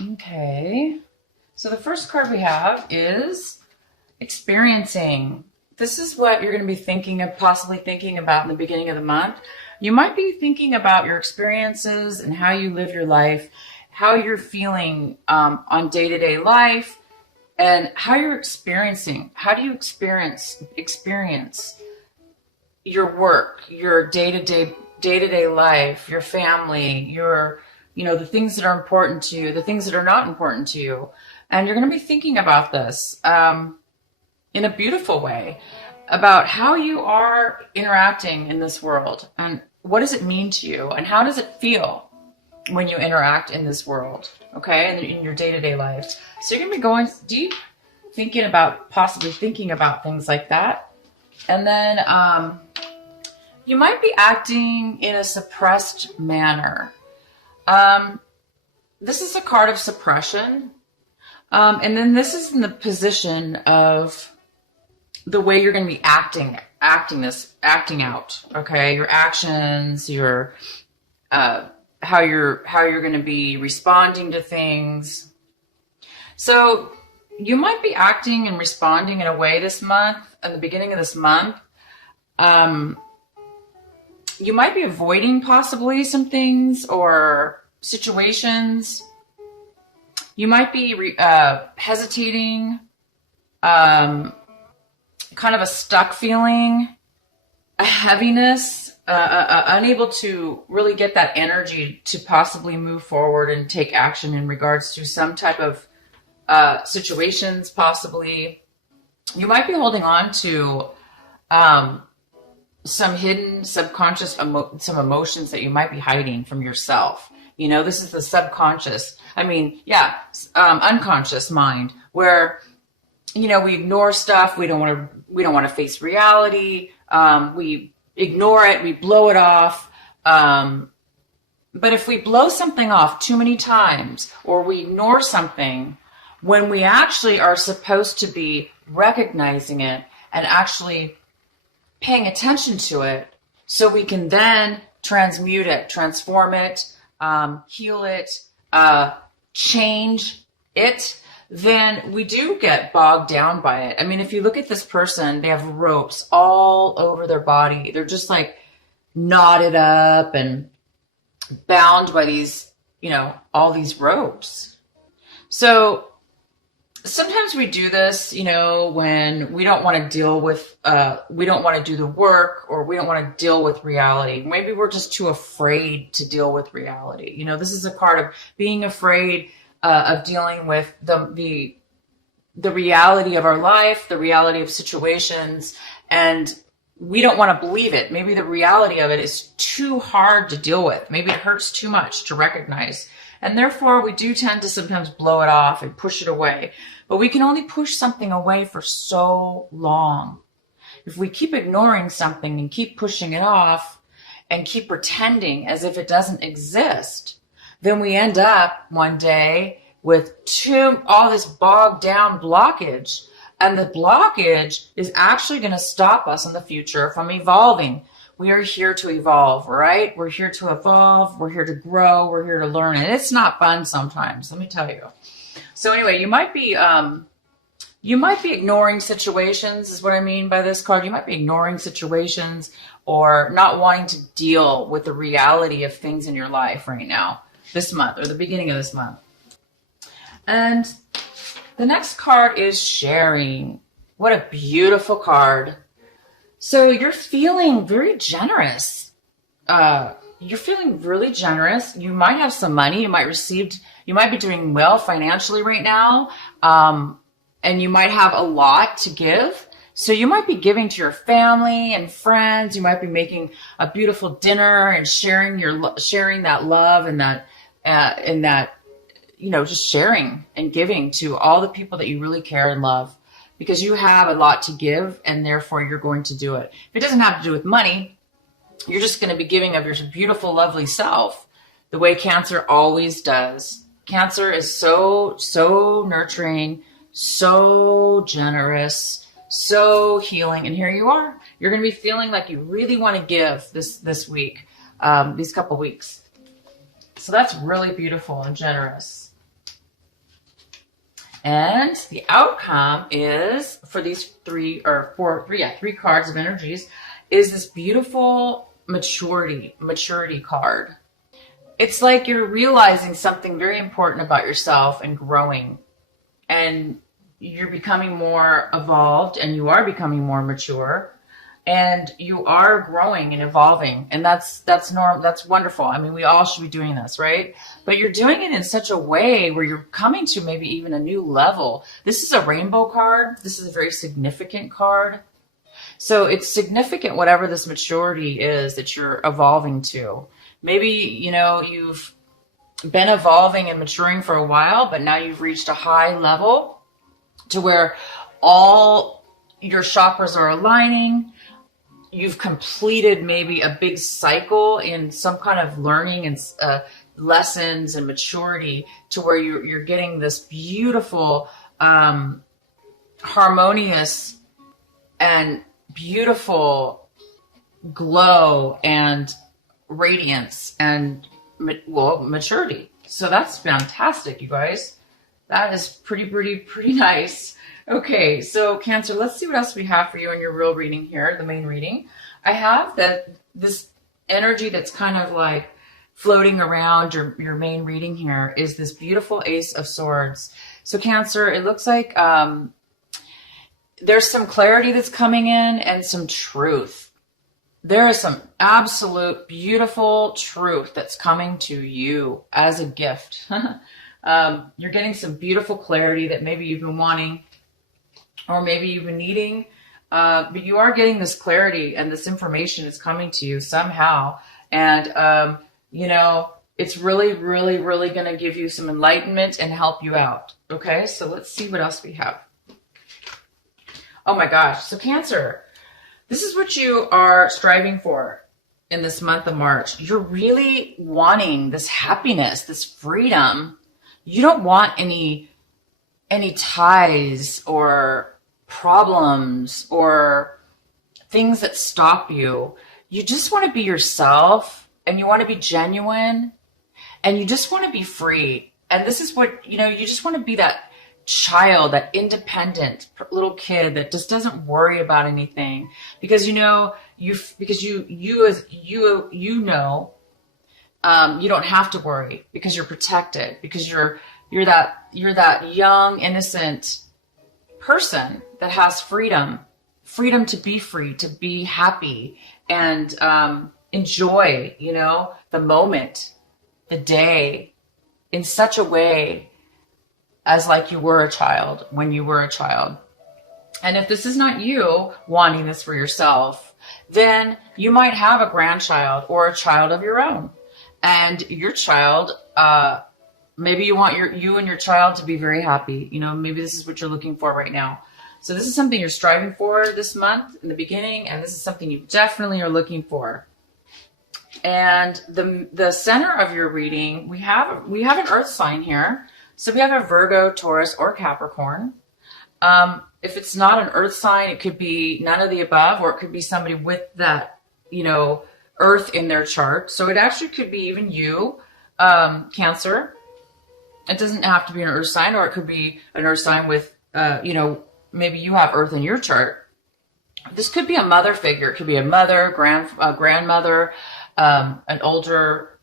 Okay. So the first card we have is experiencing. This is what you're going to be thinking of, possibly thinking about in the beginning of the month. You might be thinking about your experiences and how you live your life, how you're feeling on day-to-day life, and how you're experiencing. How do you experience your work, your day-to-day life, your family, your the things that are important to you, the things that are not important to you. And you're going to be thinking about this in a beautiful way about how you are interacting in this world and what does it mean to you and how does it feel when you interact in this world, okay, and in your day-to-day life. So you're going to be going deep, possibly thinking about things like that. And then you might be acting in a suppressed manner. This is a card of suppression. And then this is in the position of the way you're going to be acting out. Okay. Your actions, your, how you're going to be responding to things. So you might be acting and responding in a way this month, at the beginning of this month. You might be avoiding possibly some things or situations. You might be hesitating, kind of a stuck feeling, a heaviness, unable to really get that energy to possibly move forward and take action in regards to some type of situations, possibly. You might be holding on to some hidden subconscious some emotions that you might be hiding from yourself. This is the subconscious. Unconscious mind where, we ignore stuff. We don't want to face reality. We ignore it. We blow it off. But if we blow something off too many times or we ignore something when we actually are supposed to be recognizing it and actually paying attention to it so we can then transmute it, transform it, heal it, change it, then we do get bogged down by it. I mean, if you look at this person, they have ropes all over their body. They're just like knotted up and bound by these, all these ropes. So sometimes we do this, when we don't want to deal with, we don't want to do the work or we don't want to deal with reality. Maybe we're just too afraid to deal with reality. This is a card of being afraid of dealing with the reality of our life, the reality of situations, and we don't want to believe it. Maybe the reality of it is too hard to deal with. Maybe it hurts too much to recognize. And therefore, we do tend to sometimes blow it off and push it away. But we can only push something away for so long. If we keep ignoring something and keep pushing it off and keep pretending as if it doesn't exist, then we end up one day with all this bogged down blockage. And the blockage is actually going to stop us in the future from evolving. We are here to evolve, right? We're here to evolve. We're here to grow. We're here to learn. And it's not fun sometimes, let me tell you. So anyway, you might be ignoring situations is what I mean by this card. You might be ignoring situations or not wanting to deal with the reality of things in your life right now, this month or the beginning of this month. And the next card is sharing. What a beautiful card. So you're feeling very generous. You're feeling really generous. You might have some money. You might be doing well financially right now. And you might have a lot to give. So you might be giving to your family and friends. You might be making a beautiful dinner and sharing that love and that, just sharing and giving to all the people that you really care and love. Because you have a lot to give and therefore you're going to do it. If it doesn't have to do with money, you're just going to be giving of your beautiful, lovely self the way Cancer always does. Cancer is so nurturing, so generous, so healing. And here you are. You're going to be feeling like you really want to give this week, these couple weeks. So that's really beautiful and generous. And the outcome is for these three cards of energies is this beautiful maturity card. It's like you're realizing something very important about yourself and growing, and you're becoming more evolved, and you are becoming more mature, and you are growing and evolving. And that's wonderful. I mean, we all should be doing this, right? But you're doing it in such a way where you're coming to maybe even a new level. This is a rainbow card. This is a very significant card. So it's significant, whatever this maturity is that you're evolving to. Maybe, you've been evolving and maturing for a while, but now you've reached a high level to where all your chakras are aligning. You've completed maybe a big cycle in some kind of learning and lessons and maturity, to where you're getting this beautiful, harmonious and beautiful glow and radiance and maturity. So that's fantastic, you guys. That is pretty nice. Okay, so Cancer, let's see what else we have for you in your real reading here, the main reading. I have this energy that's kind of like floating around your main reading here is this beautiful Ace of Swords. So Cancer, it looks like there's some clarity that's coming in and some truth. There is some absolute beautiful truth that's coming to you as a gift. You're getting some beautiful clarity that maybe you've been wanting, or maybe you've been needing, but you are getting this clarity, and this information is coming to you somehow. And, it's really going to give you some enlightenment and help you out. Okay, so let's see what else we have. Oh my gosh. So Cancer, this is what you are striving for in this month of March. You're really wanting this happiness, this freedom. You don't want any ties or problems or things that stop you. You just want to be yourself, and you want to be genuine, and you just want to be free. And this is what, you just want to be that child, that independent little kid that just doesn't worry about anything, because you don't have to worry, because you're protected, because you're that young, innocent person that has freedom to be free, to be happy, and enjoy, the moment, the day, in such a way as like you were a child when you were a child. And if this is not you wanting this for yourself, then you might have a grandchild or a child of your own. And your child, maybe you want you and your child to be very happy. Maybe this is what you're looking for right now. So this is something you're striving for this month in the beginning, and this is something you definitely are looking for. And the center of your reading, we have an earth sign here. So we have a Virgo, Taurus, or Capricorn. If it's not an earth sign, it could be none of the above, or it could be somebody with that, earth in their chart. So it actually could be even you, Cancer. It doesn't have to be an earth sign, or it could be an earth sign with, maybe you have earth in your chart. This could be a mother figure. It could be a mother, grandmother, an older,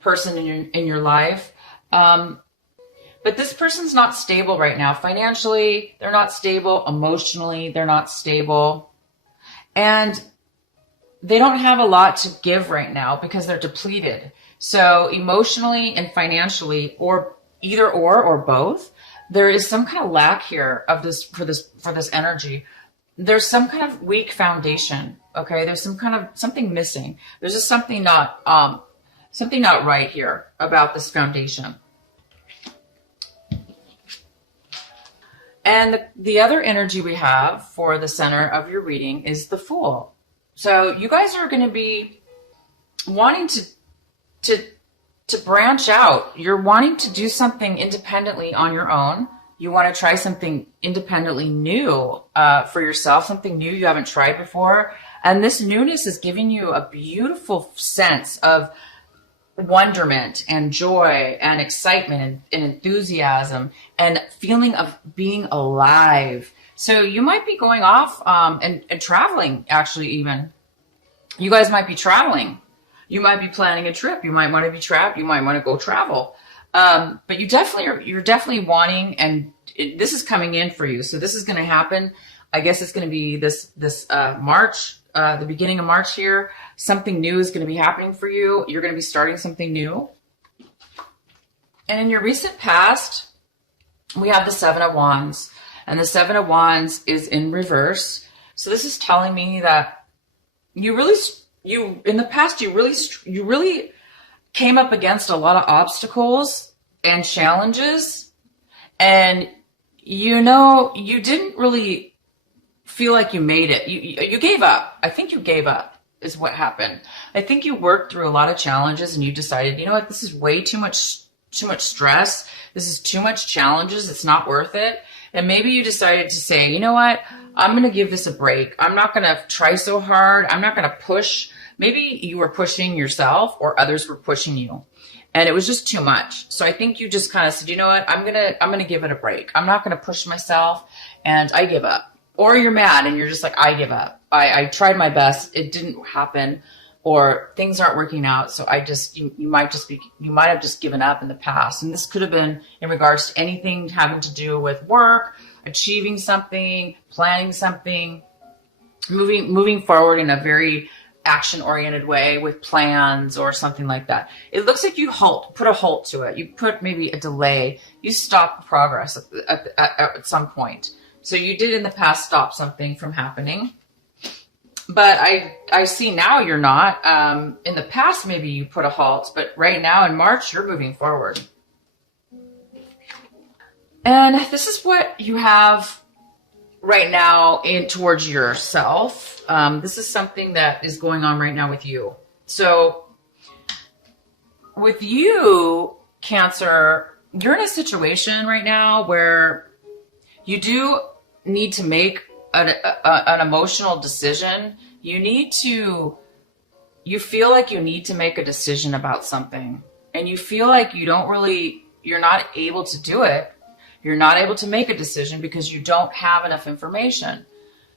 person in your life. But this person's not stable right now. Financially, they're not stable. Emotionally, they're not stable. And they don't have a lot to give right now because they're depleted. So emotionally and financially, or either or both, there is some kind of lack here of this for this energy. There's some kind of weak foundation. Okay. There's something missing. There's just something not right here about this foundation. And the other energy we have for the center of your reading is the Fool. So you guys are going to be wanting to branch out. You're wanting to do something independently on your own. You want to try something independently new for yourself, something new you haven't tried before. And this newness is giving you a beautiful sense of wonderment and joy and excitement and enthusiasm and feeling of being alive. So you might be going off and traveling, actually. Even you guys might be traveling. You might be planning a trip. You might want to be trapped. You might want to go travel. But you're definitely wanting, and this is coming in for you. So this is going to happen. I guess it's going to be this March, the beginning of March here. Something new is going to be happening for you. You're going to be starting something new. And in your recent past, we have the Seven of Wands, and the Seven of Wands is in reverse. So this is telling me that in the past, you really came up against a lot of obstacles and challenges, and you didn't really feel like you made it. You gave up. I think you gave up is what happened. I think you worked through a lot of challenges and you decided, you know what, this is way too much stress. This is too much challenges. It's not worth it. And maybe you decided to say, you know what, I'm going to give this a break. I'm not going to try so hard. I'm not going to push. Maybe you were pushing yourself or others were pushing you and it was just too much. So I think you just kind of said, you know what, I'm going to give it a break. I'm not going to push myself, and I give up. Or you're mad and you're just like, I give up. I tried my best. It didn't happen, or things aren't working out. So you might have just given up in the past. And this could have been in regards to anything having to do with work, achieving something, planning something, moving forward in a very action-oriented way with plans or something like that. It looks like you put a halt to it. You put maybe a delay. You stop progress at some point. So you did in the past stop something from happening. But I see now you're not. In the past, maybe you put a halt, but right now in March, you're moving forward. And this is what you have right now towards yourself. This is something that is going on right now with you. So with you, Cancer, you're in a situation right now where you do need to make an emotional decision. You feel like you need to make a decision about something, and you feel like you're not able to do it. You're not able to make a decision because you don't have enough information.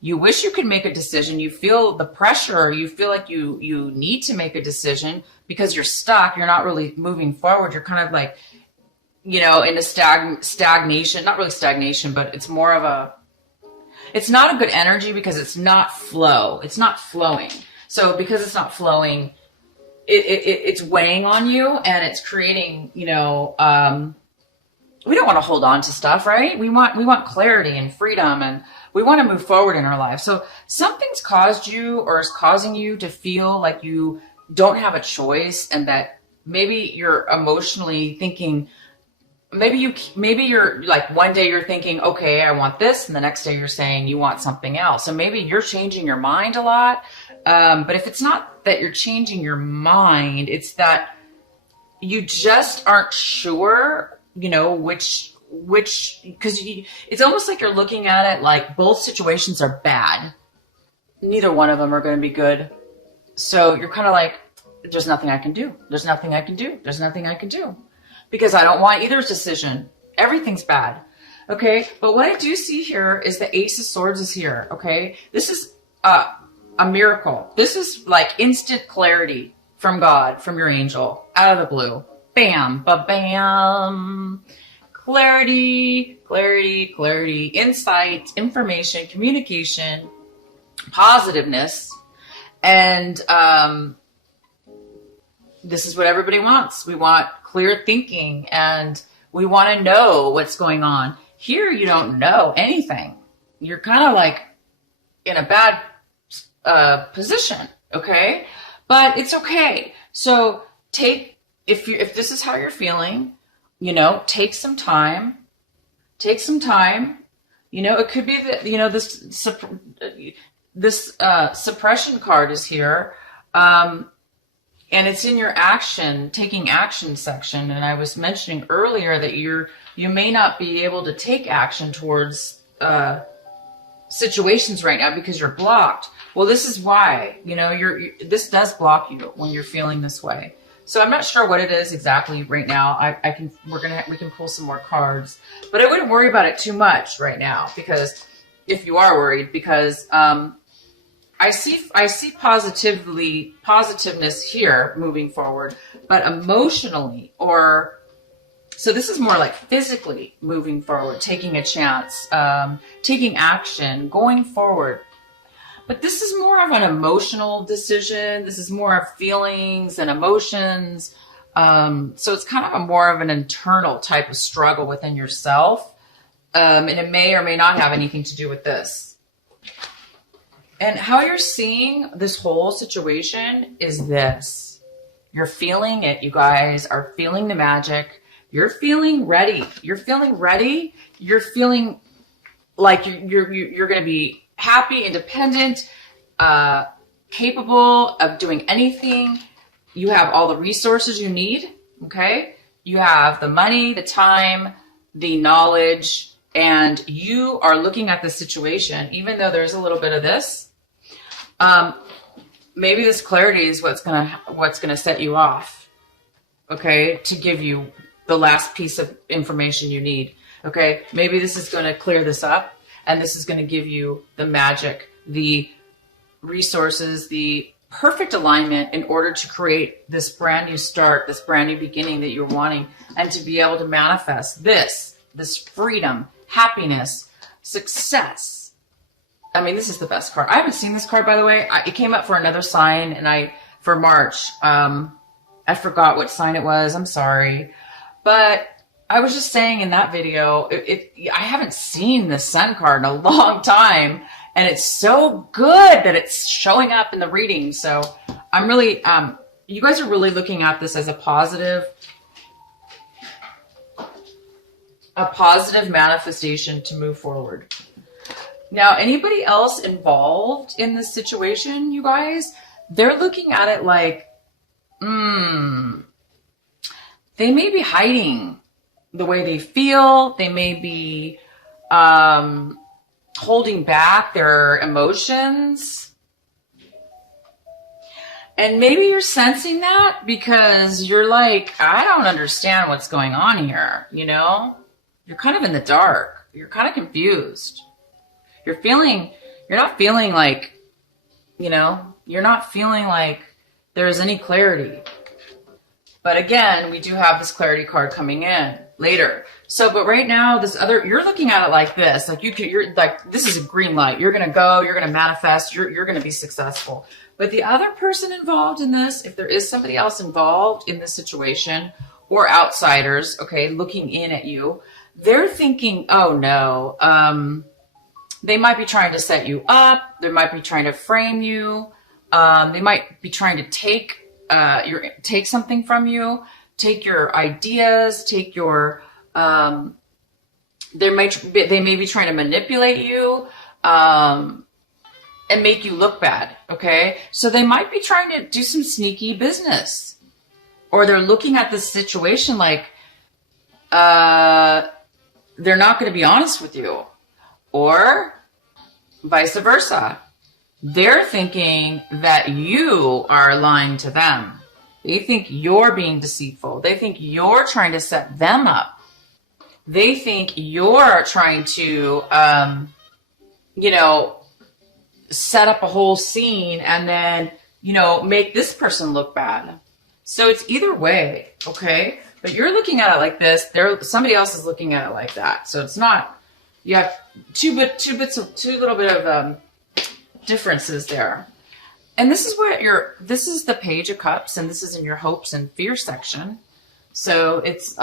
You wish you could make a decision. You feel the pressure. You feel like you need to make a decision because you're stuck. You're not really moving forward. You're kind of like, in a stagnation, not really stagnation, but it's more of it's not a good energy because it's not flow. It's not flowing. So because it's not flowing, it's weighing on you, and it's creating, we don't want to hold on to stuff, right? We want clarity and freedom, and we want to move forward in our life. So something's caused you or is causing you to feel like you don't have a choice, and that maybe you're emotionally thinking, maybe you're like, one day you're thinking, okay, I want this. And the next day you're saying you want something else. So maybe you're changing your mind a lot. But if it's not that you're changing your mind, it's that you just aren't sure, which, because it's almost like you're looking at it like both situations are bad. Neither one of them are going to be good. So you're kind of like, there's nothing I can do. There's nothing I can do. There's nothing I can do. Because I don't want either decision. Everything's bad. Okay. But what I do see here is the Ace of Swords is here. Okay. This is a miracle. This is like instant clarity from God, from your angel, out of the blue. Bam, ba-bam. Clarity, clarity, clarity, insight, information, communication, positiveness. And this is what everybody wants. We want clear thinking, and we want to know what's going on. Here, you don't know anything. You're kind of like in a bad position, okay? But it's okay. So if this is how you're feeling, take some time. Take some time. It could be that, this suppression card is here. And it's in your taking action section. And I was mentioning earlier that you may not be able to take action towards situations right now because you're blocked. Well, this is why, this does block you when you're feeling this way. So I'm not sure what it is exactly right now. We can pull some more cards, but I wouldn't worry about it too much right now, because if you are worried, because I see positiveness here moving forward, but emotionally, so this is more like physically moving forward, taking a chance, taking action, going forward. But this is more of an emotional decision. This is more of feelings and emotions. So it's kind of more of an internal type of struggle within yourself. And it may or may not have anything to do with this. And how you're seeing this whole situation is this. You're feeling it. You guys are feeling the magic. You're feeling ready. You're feeling ready. You're feeling like you're going to be happy, independent, capable of doing anything. You have all the resources you need, okay? You have the money, the time, the knowledge, and you are looking at the situation, even though there's a little bit of this. Maybe this clarity is what's gonna set you off, okay? To give you the last piece of information you need, okay? Maybe this is gonna clear this up, and this is going to give you the magic, the resources, the perfect alignment in order to create this brand new start, this brand new beginning that you're wanting, and to be able to manifest this freedom, happiness, success. I mean, this is the best card. I haven't seen this card, by the way. It came up for another sign, and for March. I forgot what sign it was. I'm sorry. But I was just saying in that video, I haven't seen the Sun card in a long time, and it's so good that it's showing up in the reading. So I'm really, you guys are really looking at this as a positive manifestation to move forward. Now, anybody else involved in this situation, you guys, they're looking at it like, they may be hiding the way they feel. They may be holding back their emotions. And maybe you're sensing that because you're like, I don't understand what's going on here, you know? You're kind of in the dark. You're kind of confused. You're not feeling like, you're not feeling like there's any clarity. But again, we do have this clarity card coming in later. So, but right now, you're looking at it like this. Like you're like, this is a green light. You're going to go, you're going to manifest, you're going to be successful. But the other person involved in this, if there is somebody else involved in this situation or outsiders, okay, looking in at you, they're thinking, oh no, they might be trying to set you up. They might be trying to frame you. They might be trying to take something from you, take your ideas, take your, they may be trying to manipulate you, and make you look bad. Okay. So they might be trying to do some sneaky business, or they're looking at this situation like, they're not going to be honest with you, or vice versa. They're thinking that you are lying to them. They think you're being deceitful. They think you're trying to set them up. They think you're trying to, set up a whole scene and then, make this person look bad. So it's either way, okay? But you're looking at it like this. Somebody else is looking at it like that. So it's not, you have two little bit of differences there. And this is this is the Page of Cups, and this is in your hopes and fear section. So it's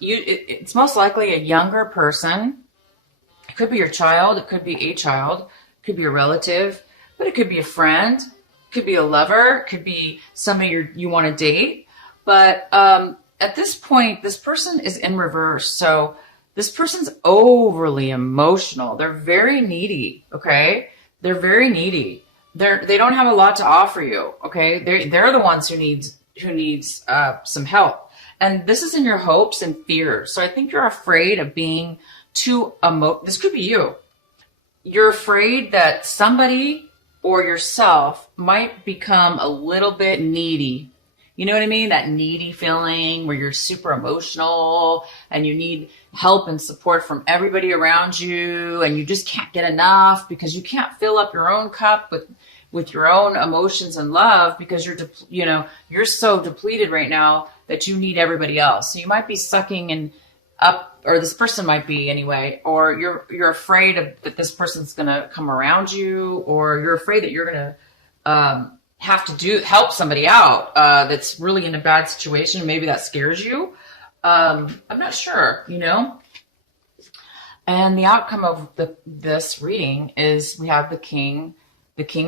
it's most likely a younger person. It could be your child, it could be a child, it could be a relative, but it could be a friend, it could be a lover, it could be somebody you want to date. But at this point, this person is in reverse. So this person's overly emotional. They're very needy, okay? They're very needy. They don't have a lot to offer you, okay? They're the ones who needs some help. And this is in your hopes and fears. So I think you're afraid of being too this could be you. You're afraid that somebody or yourself might become a little bit needy. You know what I mean? That needy feeling where you're super emotional and you need help and support from everybody around you, and you just can't get enough because you can't fill up your own cup with your own emotions and love, because you're so depleted right now that you need everybody else. So you might be sucking and up, or this person might be anyway, or you're afraid that this person's going to come around you, or you're afraid that you're going to have to help somebody out that's really in a bad situation. Maybe that scares you. I'm not sure, And the outcome of this reading is we have the King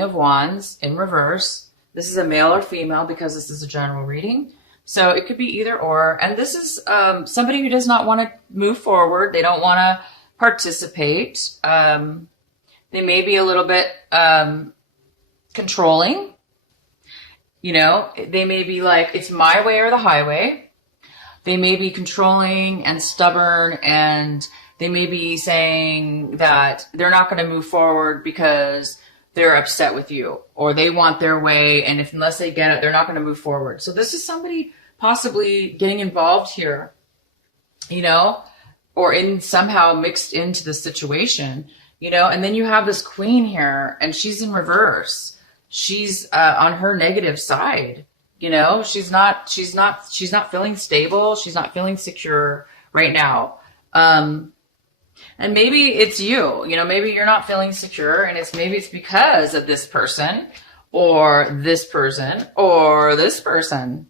of Wands in reverse. This is a male or female because this is a general reading. So it could be either or. And this is somebody who does not want to move forward. They don't want to participate. They may be a little bit controlling. They may be like, it's my way or the highway. They may be controlling and stubborn, and they may be saying that they're not going to move forward because they're upset with you, or they want their way, and unless they get it, they're not going to move forward. So this is somebody possibly getting involved here, or somehow mixed into the situation, and then you have this Queen here, and she's in reverse. She's on her negative side. She's not feeling stable. She's not feeling secure right now. And maybe it's you, maybe you're not feeling secure, and maybe it's because of this person or this person or this person.